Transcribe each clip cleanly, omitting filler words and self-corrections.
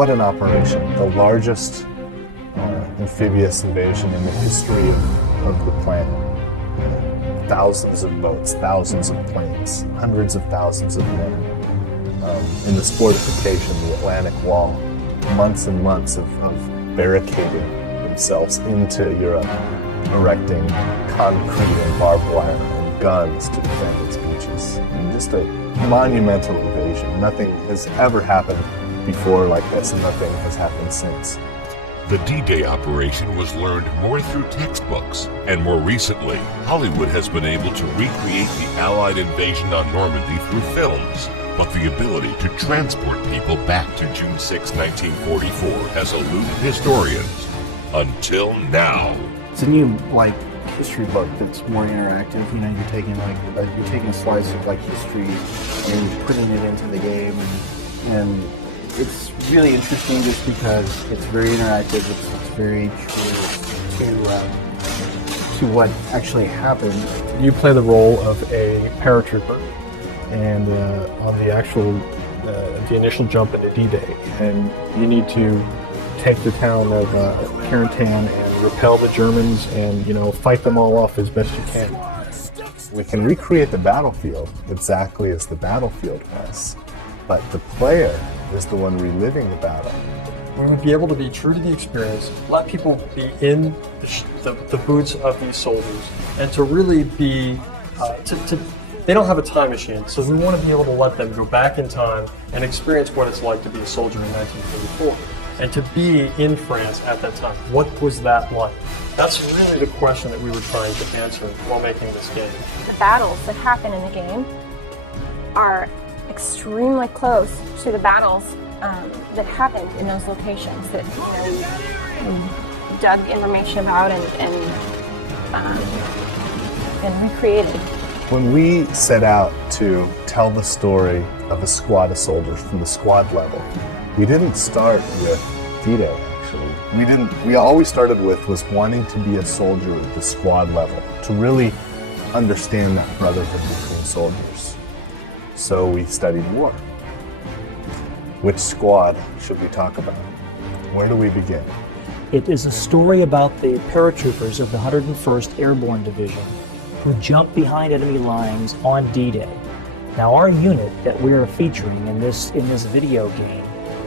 What an operation. The largest amphibious invasion in the history of the planet. Thousands of boats, thousands of planes, hundreds of thousands of men. In this fortification, the Atlantic Wall, months and months of barricading themselves into Europe, erecting concrete and barbed wire and guns to defend its beaches. And just a monumental invasion. Nothing has ever happened before like this, and nothing has happened since. The D-Day operation was learned more through textbooks, and more recently, Hollywood has been able to recreate the Allied invasion on Normandy through films. But the ability to transport people back to June 6, 1944 has eluded historians until now. It's a new, history book that's more interactive. You know, you're taking a slice of history and you're putting it into the game, and it's really interesting just because it's very interactive. It's very true to what actually happened. You play the role of a paratrooper, and on the actual the initial jump into D-Day, and you need to take the town of Carentan and repel the Germans and, fight them all off as best you can. We can recreate the battlefield exactly as the battlefield was, but the player is the one reliving the battle. We would be able to be true to the experience, let people be in the boots of these soldiers, and to really be, they don't have a time machine, so we want to be able to let them go back in time and experience what it's like to be a soldier in 1944. And to be in France at that time. What was that like? That's really the question that we were trying to answer while making this game. The battles that happen in the game are extremely close to the battles that happened in those locations that we dug information about and recreated. When we set out to tell the story of a squad of soldiers from the squad level, we didn't start with D-Day, actually. We always started with was wanting to be a soldier at the squad level, to really understand that brotherhood between soldiers. So we studied war. Which squad should we talk about? Where do we begin? It is a story about the paratroopers of the 101st Airborne Division who jumped behind enemy lines on D-Day. Now, our unit that we're featuring in this video game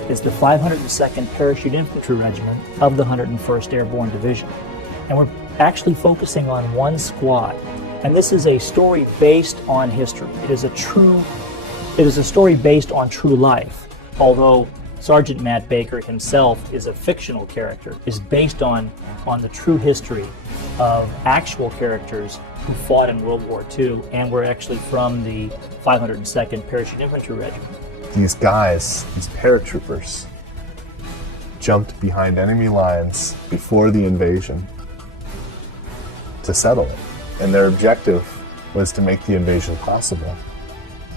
is the 502nd Parachute Infantry Regiment of the 101st Airborne Division. And we're actually focusing on one squad. And this is a story based on history. It is a story based on true life. Although Sergeant Matt Baker himself is a fictional character, is based on the true history of actual characters who fought in World War II and were actually from the 502nd Parachute Infantry Regiment. These guys, these paratroopers, jumped behind enemy lines before the invasion to settle it. And their objective was to make the invasion possible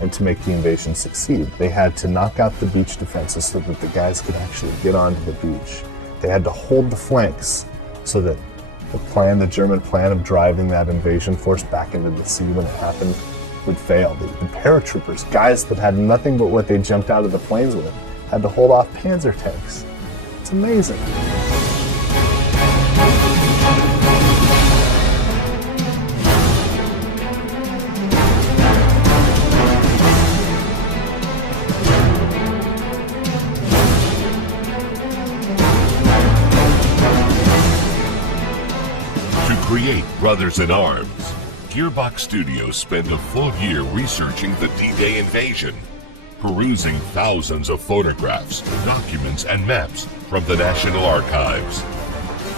and to make the invasion succeed. They had to knock out the beach defenses so that the guys could actually get onto the beach. They had to hold the flanks so that the German plan of driving that invasion force back into the sea when it happened would fail. The paratroopers, guys that had nothing but what they jumped out of the planes with, had to hold off Panzer tanks. It's amazing. To create Brothers in Arms, Gearbox Studios spent a full year researching the D-Day invasion, perusing thousands of photographs, documents, and maps from the National Archives.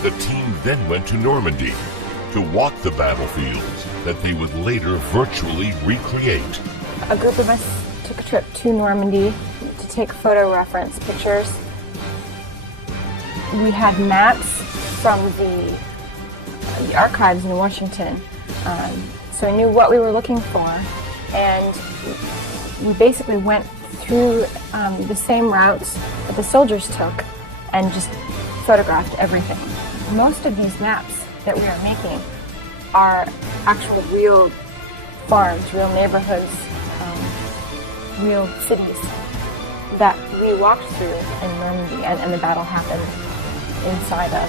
The team then went to Normandy to walk the battlefields that they would later virtually recreate. A group of us took a trip to Normandy to take photo reference pictures. We had maps from the archives in Washington. So I knew what we were looking for, and we basically went through the same routes that the soldiers took and just photographed everything. Most of these maps that we are making are actual real farms, real neighborhoods, real cities. that we walked through in Normandy and the battle happened inside of.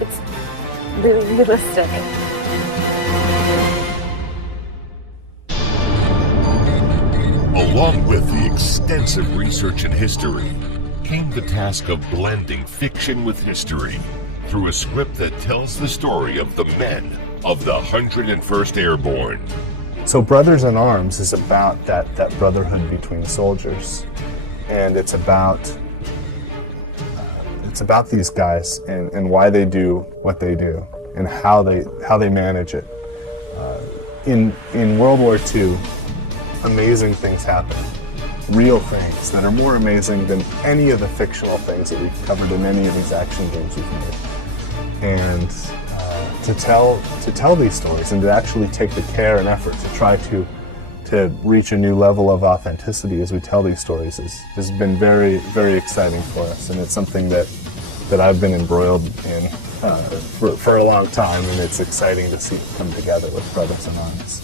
It's really realistic. Along with the extensive research in history came the task of blending fiction with history through a script that tells the story of the men of the 101st Airborne. So Brothers in Arms is about that brotherhood between soldiers, and it's about these guys and why they do what they do and how they manage it. In World War II, amazing things happen, real things that are more amazing than any of the fictional things that we've covered in any of these action games we've made. And to tell these stories and to actually take the care and effort to try to reach a new level of authenticity as we tell these stories has been very, very exciting for us, and it's something that I've been embroiled in for a long time, and it's exciting to see it come together with Brothers in Arms.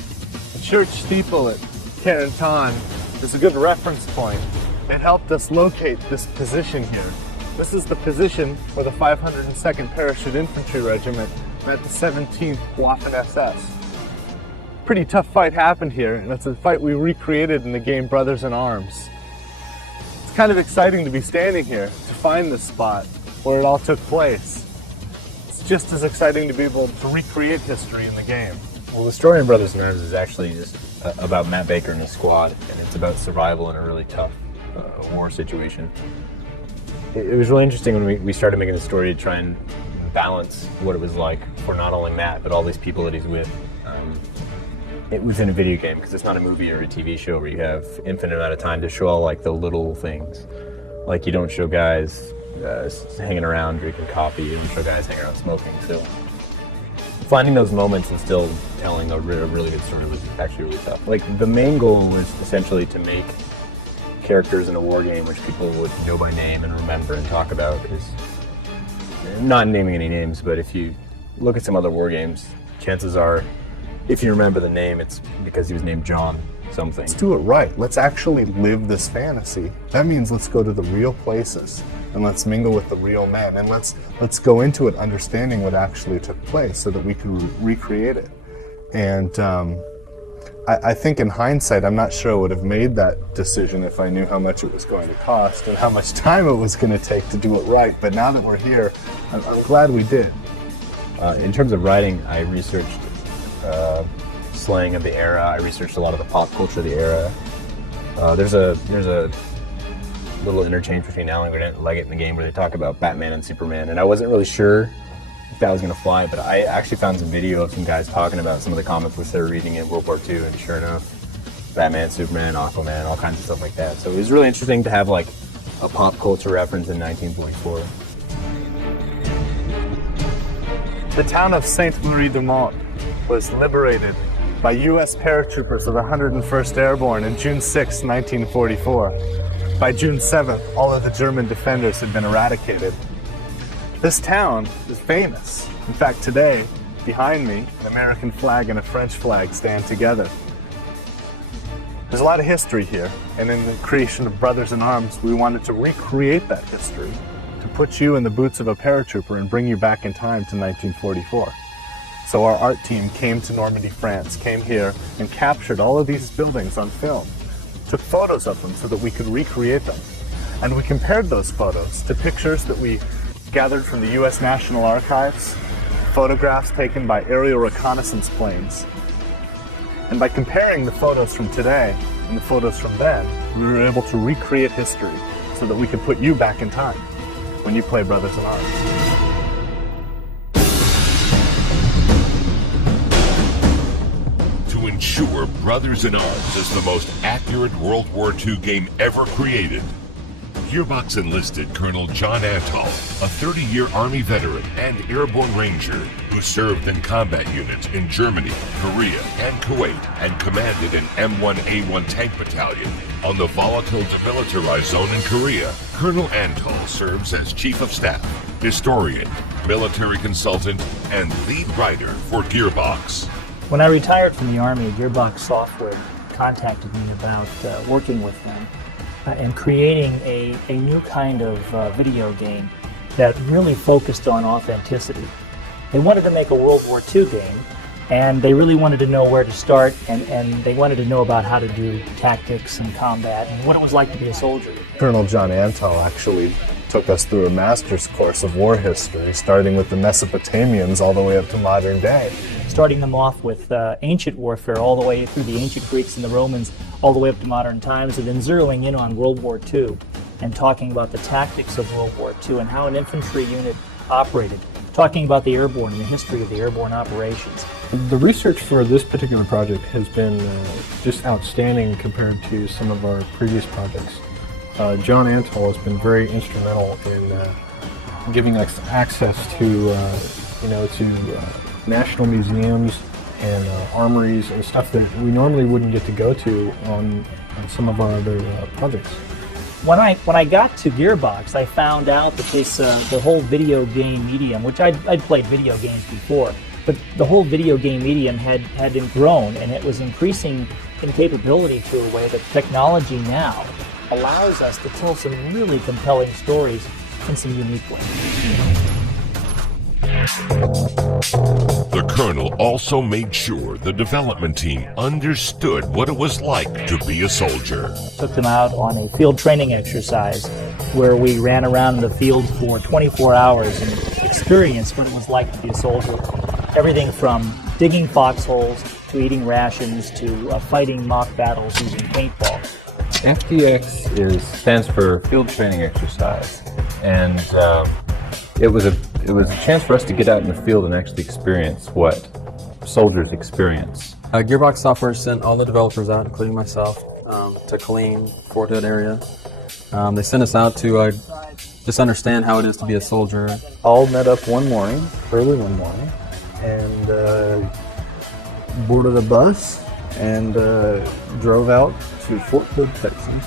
The church steeple at Carentan is a good reference point. It helped us locate this position here. This is the position where the 502nd Parachute Infantry Regiment met the 17th Waffen SS. Pretty tough fight happened here, and it's a fight we recreated in the game Brothers in Arms. It's kind of exciting to be standing here to find this spot where it all took place. It's just as exciting to be able to recreate history in the game. Well, the story in Brothers in Arms is actually just about Matt Baker and his squad, and it's about survival in a really tough war situation. It was really interesting when we started making the story to try and balance what it was like for not only Matt, but all these people that he's with. It was in a video game, because it's not a movie or a TV show where you have infinite amount of time to show all like the little things. Like you don't show guys hanging around drinking coffee, you don't show guys hanging around smoking. So finding those moments and still telling a really good story was actually really tough. Like the main goal was essentially to make characters in a war game which people would know by name and remember and talk about, because not naming any names, but if you look at some other war games, chances are if you remember the name, it's because he was named John something. Let's do it right. Let's actually live this fantasy. That means let's go to the real places and let's mingle with the real men, and let's go into it understanding what actually took place so that we can recreate it. And I think in hindsight, I'm not sure I would have made that decision if I knew how much it was going to cost and how much time it was going to take to do it right. But now that we're here, I'm glad we did. In terms of writing, I researched slang of the era. I researched a lot of the pop culture of the era. There's a little interchange between Alan Granite and Leggett in the game where they talk about Batman and Superman, and I wasn't really sure if that was going to fly, but I actually found some video of some guys talking about some of the comic books they were reading in World War II, and sure enough, Batman, Superman, Aquaman, all kinds of stuff like that. So it was really interesting to have like a pop culture reference in 1944. The town of Saint-Louis-du-Mont was liberated by U.S. paratroopers of the 101st Airborne on June 6, 1944. By June 7th, all of the German defenders had been eradicated. This town is famous. In fact, today, behind me, an American flag and a French flag stand together. There's a lot of history here, and in the creation of Brothers in Arms, we wanted to recreate that history, to put you in the boots of a paratrooper and bring you back in time to 1944. So our art team came to Normandy, France, came here and captured all of these buildings on film, took photos of them so that we could recreate them. And we compared those photos to pictures that we gathered from the U.S. National Archives, photographs taken by aerial reconnaissance planes. And by comparing the photos from today and the photos from then, we were able to recreate history so that we could put you back in time when you play Brothers in Arms. To ensure Brothers in Arms is the most accurate World War II game ever created, Gearbox enlisted Colonel John Antall, a 30-year Army veteran and airborne ranger who served in combat units in Germany, Korea, and Kuwait, and commanded an M1A1 tank battalion on the volatile demilitarized zone in Korea. Colonel Antall serves as Chief of Staff, historian, military consultant, and lead writer for Gearbox. When I retired from the Army, Gearbox Software contacted me about working with them. and creating a new kind of video game that really focused on authenticity. They wanted to make a World War II game, and they really wanted to know where to start, and they wanted to know about how to do tactics and combat and what it was like to be a soldier. Colonel John Antal actually took us through a master's course of war history, starting with the Mesopotamians all the way up to modern day. Starting them off with ancient warfare all the way through the ancient Greeks and the Romans, all the way up to modern times, and then zeroing in on World War II and talking about the tactics of World War II and how an infantry unit operated, talking about the airborne and the history of the airborne operations. The research for this particular project has been just outstanding compared to some of our previous projects. John Antal has been very instrumental in giving us access to, to national museums and armories and stuff that we normally wouldn't get to go to on some of our other projects. When I got to Gearbox, I found out that the whole video game medium, which I'd played video games before, but the whole video game medium had grown, and it was increasing in capability to a way that technology now allows us to tell some really compelling stories in some unique ways. The Colonel also made sure the development team understood what it was like to be a soldier. Took them out on a field training exercise where we ran around in the field for 24 hours and experienced what it was like to be a soldier. Everything from digging foxholes to eating rations to fighting mock battles using paintball. FTX stands for Field Training Exercise, and it was a chance for us to get out in the field and actually experience what soldiers experience. Gearbox Software sent all the developers out, including myself, to Killeen, Fort Hood area. They sent us out to just understand how it is to be a soldier. All met up one morning, early one morning, and boarded a bus and drove out to Fort Hood, Texas.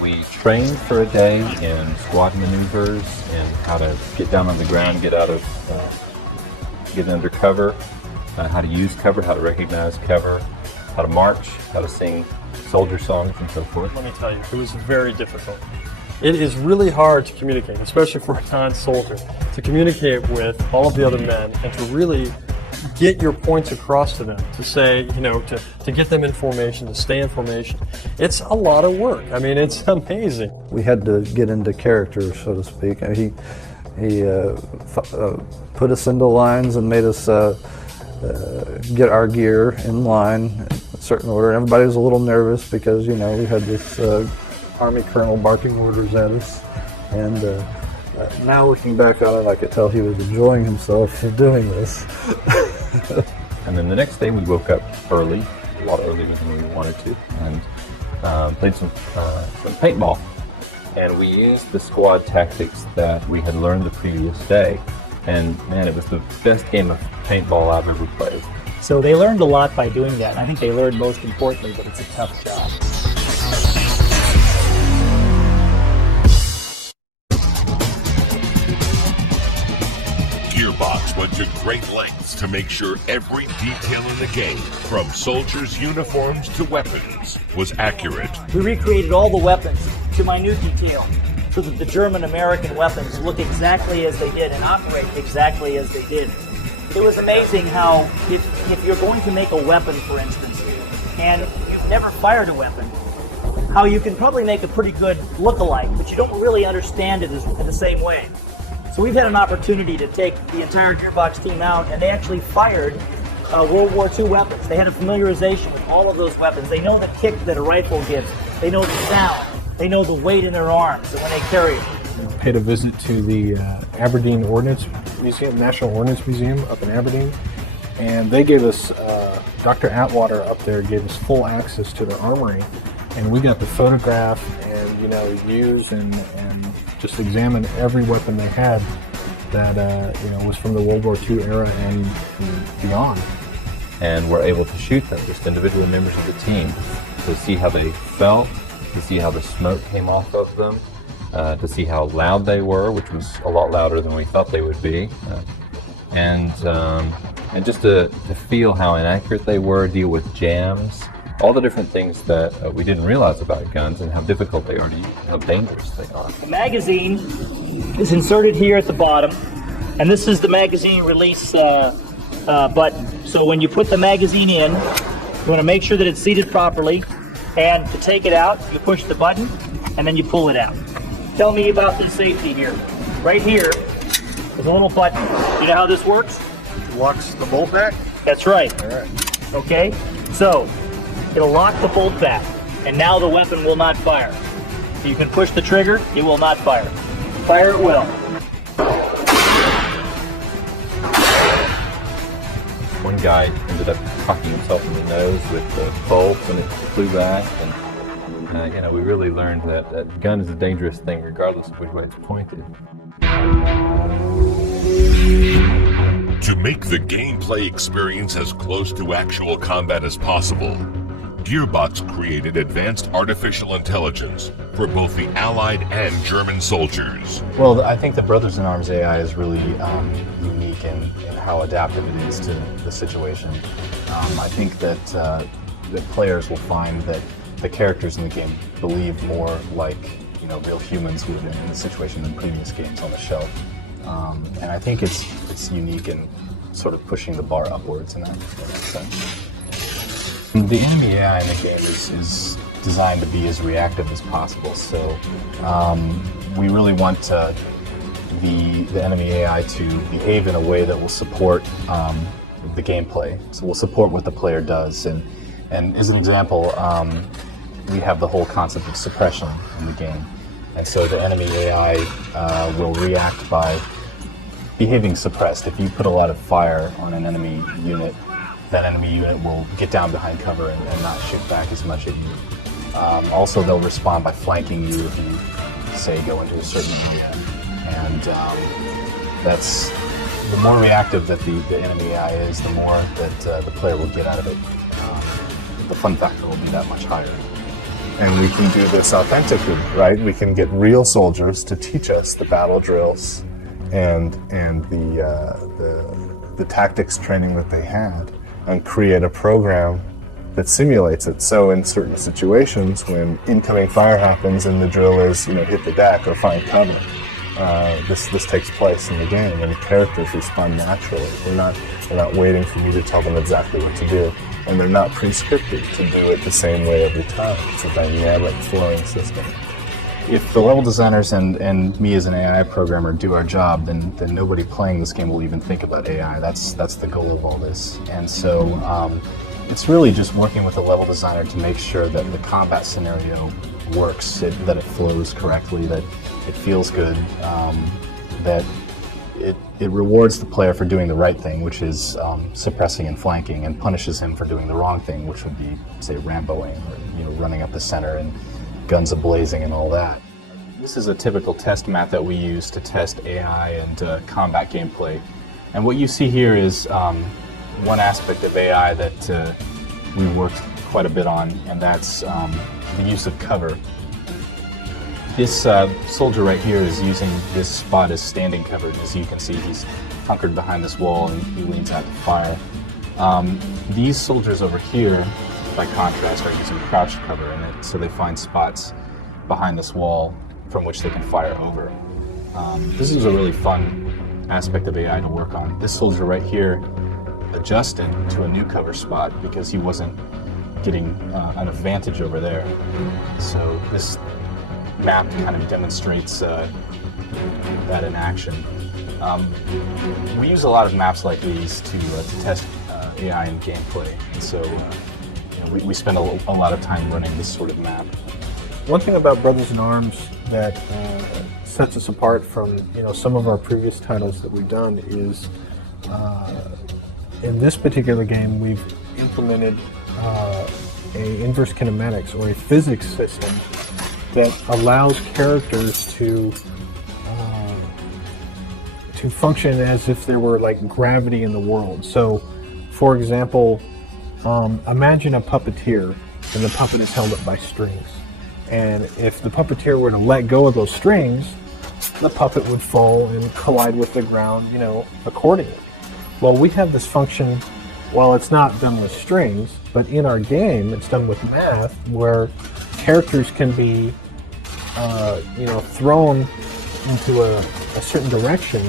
We trained for a day in squad maneuvers and how to get down on the ground, get under cover, how to use cover, how to recognize cover, how to march, how to sing soldier songs, and so forth. Let me tell you, it was very difficult. It is really hard to communicate, especially for a non-soldier, to communicate with all of the other men and to really get your points across to them, to say, to get them information, to stay in formation. It's a lot of work. I mean, it's amazing. We had to get into character, so to speak. He put us into lines and made us get our gear in line in a certain order. And everybody was a little nervous because, we had this Army colonel barking orders at us. And now looking back on it, I could tell he was enjoying himself for doing this. And then the next day we woke up early, a lot earlier than we wanted to, and played some paintball. And we used the squad tactics that we had learned the previous day. And man, it was the best game of paintball I've ever played. So they learned a lot by doing that. I think they learned most importantly that it's a tough job. Gearbox went to great lengths to make sure every detail in the game, from soldiers' uniforms to weapons, was accurate. We recreated all the weapons to minute detail so that the German-American weapons look exactly as they did and operate exactly as they did. It was amazing how, if you're going to make a weapon, for instance, and you've never fired a weapon, how you can probably make a pretty good look-alike, but you don't really understand it in the same way. So we've had an opportunity to take the entire Gearbox team out, and they actually fired World War II weapons. They had a familiarization with all of those weapons. They know the kick that a rifle gives. They know the sound. They know the weight in their arms and when they carry it. We paid a visit to the Aberdeen Ordnance Museum, National Ordnance Museum up in Aberdeen, and they gave us, Dr. Atwater up there gave us full access to their armory, and we got to photograph and use and just examine every weapon they had that was from the World War II era and beyond. And we're able to shoot them, just individual members of the team, to see how they felt, to see how the smoke came off of them, to see how loud they were, which was a lot louder than we thought they would be, and just to feel how inaccurate they were, deal with jams, all the different things that we didn't realize about guns and how difficult they are to use, how dangerous they are. The magazine is inserted here at the bottom, and this is the magazine release button. So when you put the magazine in, you want to make sure that it's seated properly, and to take it out, you push the button, and then you pull it out. Tell me about this safety here. Right here, there's a little button. You know how this works? Locks the bolt back? That's right. All right. Okay, so it'll lock the bolt back, and now the weapon will not fire. So you can push the trigger, it will not fire. Fire it will. One guy ended up cocking himself in the nose with the bolt when it flew back, and we really learned that gun is a dangerous thing regardless of which way it's pointed. To make the gameplay experience as close to actual combat as possible, Gearbox created advanced artificial intelligence for both the Allied and German soldiers. Well, I think the Brothers in Arms AI is really unique in how adaptive it is to the situation. I think that the players will find that the characters in the game behave more like real humans would in the situation than previous games on the shelf. And I think it's unique in sort of pushing the bar upwards in that sense. The enemy AI in the game is designed to be as reactive as possible, so we really want the enemy AI to behave in a way that will support the gameplay. So we'll support what the player does, and as an example, we have the whole concept of suppression in the game, and so the enemy AI will react by behaving suppressed. If you put a lot of fire on an enemy unit, that enemy unit will get down behind cover and not shoot back as much at you. Also, they'll respond by flanking you if you, say, go into a certain area. And that's the more reactive that the enemy AI is, the more that the player will get out of it. The fun factor will be that much higher. And we can do this authentically, right? We can get real soldiers to teach us the battle drills and the tactics training that they had, and create a program that simulates it. So in certain situations, when incoming fire happens and the drill is, hit the deck or find cover, this takes place in the game, and the characters respond naturally. We're not waiting for you to tell them exactly what to do, and they're not pre-scripted to do it the same way every time. It's a dynamic, flowing system. If the level designers and me as an AI programmer do our job, then nobody playing this game will even think about AI. That's the goal of all this. And so it's really just working with the level designer to make sure that the combat scenario works, that it flows correctly, that it feels good, that it rewards the player for doing the right thing, which is suppressing and flanking, and punishes him for doing the wrong thing, which would be, say, Ramboing or running up the center and guns a-blazing and all that. This is a typical test map that we use to test AI and combat gameplay. And what you see here is one aspect of AI that we worked quite a bit on, and that's the use of cover. This soldier right here is using this spot as standing cover. As you can see, he's hunkered behind this wall and he leans out to fire. These soldiers over here, by contrast, are using crouched cover, and so they find spots behind this wall from which they can fire over. This is a really fun aspect of AI to work on. This soldier right here adjusted to a new cover spot because he wasn't getting an advantage over there. So this map kind of demonstrates that in action. We use a lot of maps like these to test AI and gameplay, and so we spend a lot of time running this sort of map. One thing about Brothers in Arms that sets us apart from some of our previous titles that we've done is in this particular game we've implemented a inverse kinematics, or a physics system that allows characters to function as if there were like gravity in the world. So, for example, imagine a puppeteer, and the puppet is held up by strings. And if the puppeteer were to let go of those strings, the puppet would fall and collide with the ground, accordingly. Well, we have this function well, it's not done with strings, but in our game, it's done with math, where characters can be, thrown into a certain direction,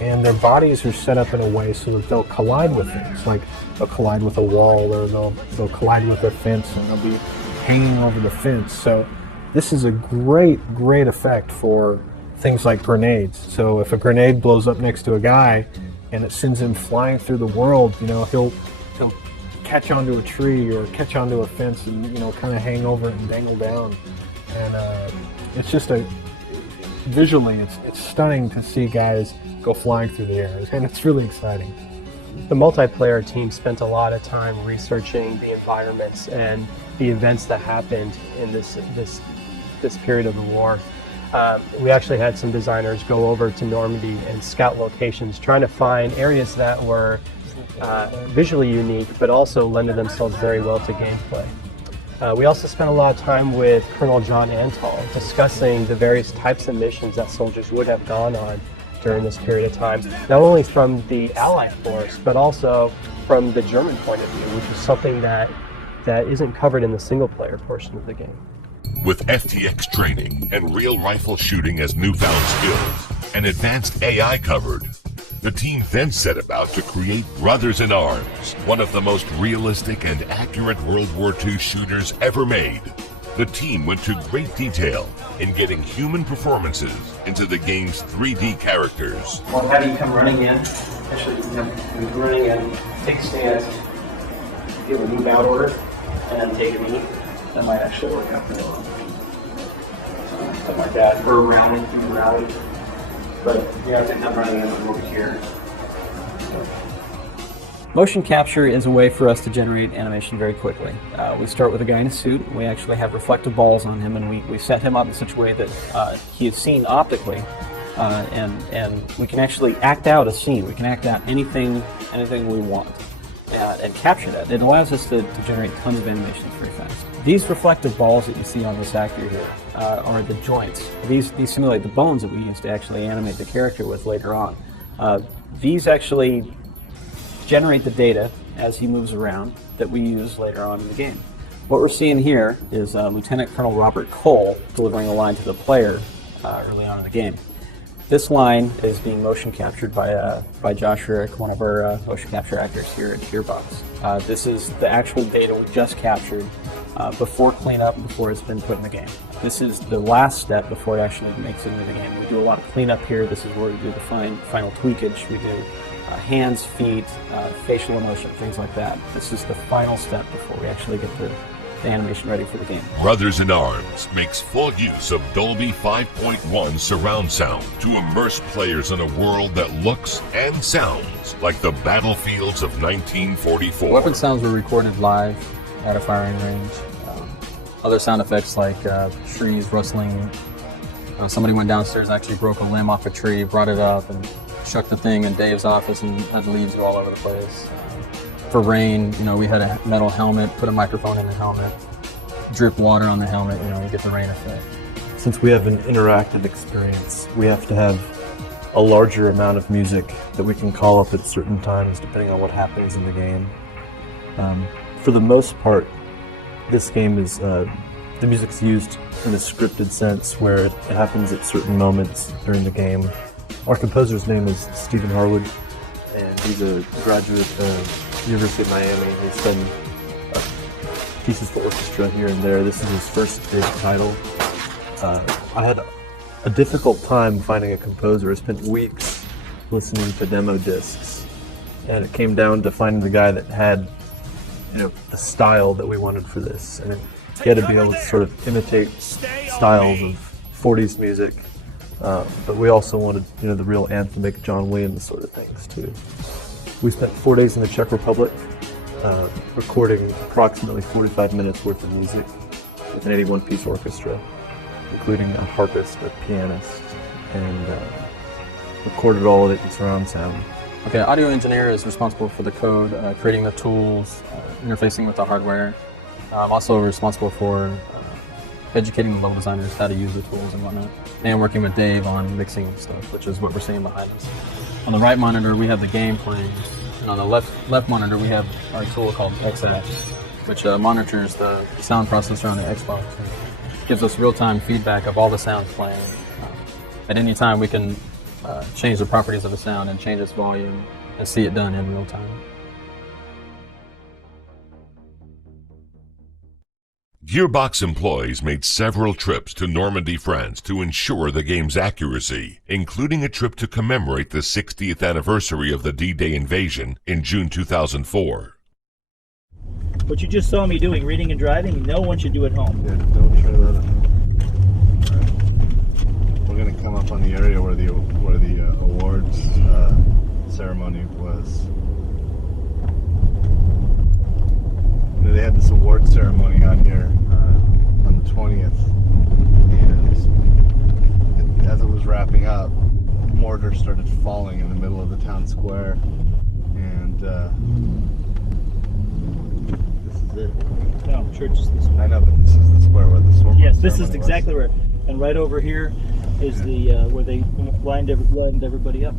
and their bodies are set up in a way so that they'll collide with things. Like they'll collide with a wall, or they'll collide with a fence, and they'll be hanging over the fence. So this is a great effect for things like grenades. So if a grenade blows up next to a guy and it sends him flying through the world, he'll catch onto a tree or catch onto a fence and kind of hang over it and dangle down. And it's just visually it's stunning to see guys go flying through the air, and it's really exciting. The multiplayer team spent a lot of time researching the environments and the events that happened in this period of the war. We actually had some designers go over to Normandy and scout locations, trying to find areas that were visually unique, but also lended themselves very well to gameplay. We also spent a lot of time with Colonel John Antall discussing the various types of missions that soldiers would have gone on during this period of time, not only from the Allied force, but also from the German point of view, which is something that isn't covered in the single-player portion of the game. With FTX training and real rifle shooting as newfound skills and advanced AI covered, the team then set about to create Brothers in Arms, one of the most realistic and accurate World War II shooters ever made. The team went to great detail in getting human performances into the game's 3D characters. I'll have you come running in. Actually, you come running in, take a stand, give a move out order, and then take a knee. That might actually work out pretty well. Something like that. Or rounding through the rally. But you have to come running in over here. Motion capture is a way for us to generate animation very quickly. We start with a guy in a suit. We actually have reflective balls on him, and we set him up in such a way that he is seen optically, and we can actually act out a scene. We can act out anything we want, and capture that. It allows us to generate tons of animations very fast. These reflective balls that you see on this actor here are the joints. These simulate the bones that we use to actually animate the character with later on. These actually generate the data as he moves around that we use later on in the game. What we're seeing here is Lieutenant Colonel Robert Cole delivering a line to the player early on in the game. This line is being motion captured by Josh Rick, one of our motion capture actors here at Gearbox. This is the actual data we just captured before cleanup, before it's been put in the game. This is the last step before it actually makes it into the game. We do a lot of cleanup here. This is where we do the final tweakage. We do hands, feet, facial emotion, things like that. This is the final step before we actually get the animation ready for the game. Brothers in Arms makes full use of Dolby 5.1 surround sound to immerse players in a world that looks and sounds like the battlefields of 1944. Weapon sounds were recorded live at a firing range. Other sound effects like trees rustling. Somebody went downstairs and actually broke a limb off a tree, brought it up, and shook the thing in Dave's office and had leaves all over the place. For rain, we had a metal helmet, put a microphone in the helmet, drip water on the helmet, you get the rain effect. Since we have an interactive experience, we have to have a larger amount of music that we can call up at certain times depending on what happens in the game. For the most part, this game is, the music's used in a scripted sense where it happens at certain moments during the game. Our composer's name is Stephen Harwood, and he's a graduate of University of Miami. He's done pieces for orchestra here and there. This is his first big title. I had a difficult time finding a composer. I spent weeks listening to demo discs, and it came down to finding the guy that had, the style that we wanted for this. And he had to be able to sort of imitate styles of 40s music, but we also wanted, the real anthemic John Williams sort of things too. We spent 4 days in the Czech Republic, recording approximately 45 minutes worth of music with an 81-piece orchestra, including a harpist, a pianist, and recorded all of it in surround sound. Okay, audio engineer is responsible for the code, creating the tools, interfacing with the hardware. I'm also responsible for educating the level designers how to use the tools and whatnot, and working with Dave on mixing stuff, which is what we're seeing behind us. On the right monitor, we have the game playing. And on the left monitor, we have our tool called XAD, which monitors the sound processor on the Xbox and gives us real-time feedback of all the sounds playing. At any time, we can change the properties of a sound and change its volume and see it done in real time. Gearbox employees made several trips to Normandy, France to ensure the game's accuracy, including a trip to commemorate the 60th anniversary of the D-Day invasion in June 2004. What you just saw me doing, reading and driving, no one should do at home. Yeah, don't try that at home. Right. We're gonna come up on the area where the awards ceremony was. You know, they had this award ceremony on here on the 20th, and as it was wrapping up, mortar started falling in the middle of the town square, and this is it. No, church is this way. I know, but this is the square where the storm. Yes, this is exactly where. And right over here is the where they lined everybody up.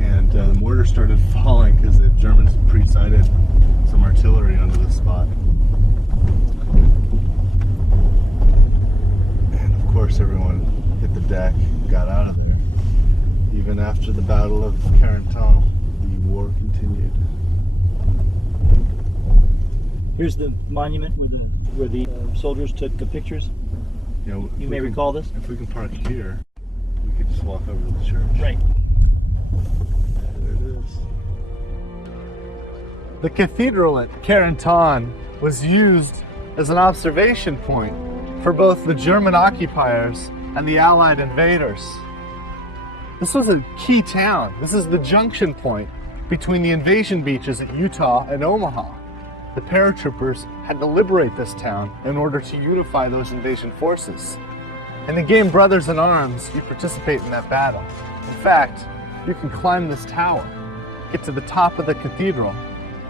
And the mortar started falling because the Germans pre-sighted some artillery onto the spot. And of course everyone hit the deck, got out of there. Even after the Battle of Carentan, the war continued. Here's the monument where the soldiers took the pictures. You may recall this? If we can park here, we could just walk over to the church. Right. There it is. The cathedral at Carentan was used as an observation point for both the German occupiers and the Allied invaders. This was a key town. This is the junction point between the invasion beaches at Utah and Omaha. The paratroopers had to liberate this town in order to unify those invasion forces. In the game Brothers in Arms, you participate in that battle. In fact, you can climb this tower, get to the top of the cathedral,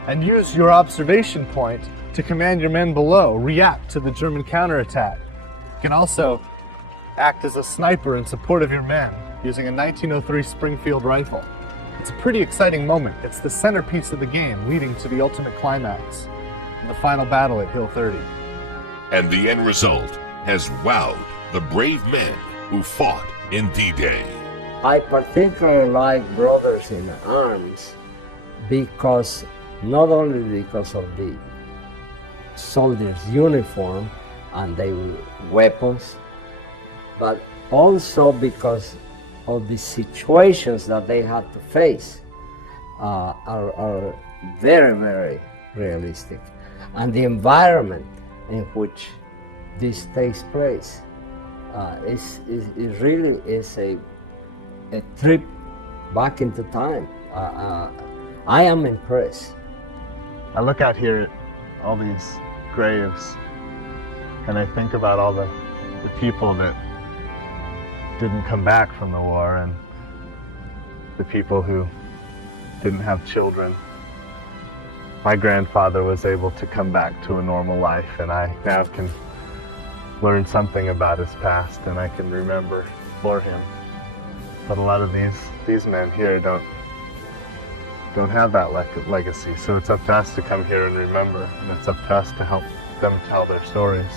and use your observation point to command your men below react to the German counterattack. You can also act as a sniper in support of your men using a 1903 Springfield rifle. It's a pretty exciting moment. It's the centerpiece of the game, leading to the ultimate climax, the final battle at Hill 30. And the end result has wowed the brave men who fought in D-Day. I particularly like Brothers in Arms because not only because of the soldiers' uniform and their weapons, but also because of the situations that they had to face are very, very realistic. And the environment in which this takes place is really a trip back into time. I am impressed. I look out here at all these graves and I think about all the people that didn't come back from the war and the people who didn't have children. My grandfather was able to come back to a normal life, and I now can learn something about his past and I can remember for him. But a lot of these men here don't have that legacy, so it's up to us to come here and remember, and it's up to us to help them tell their stories.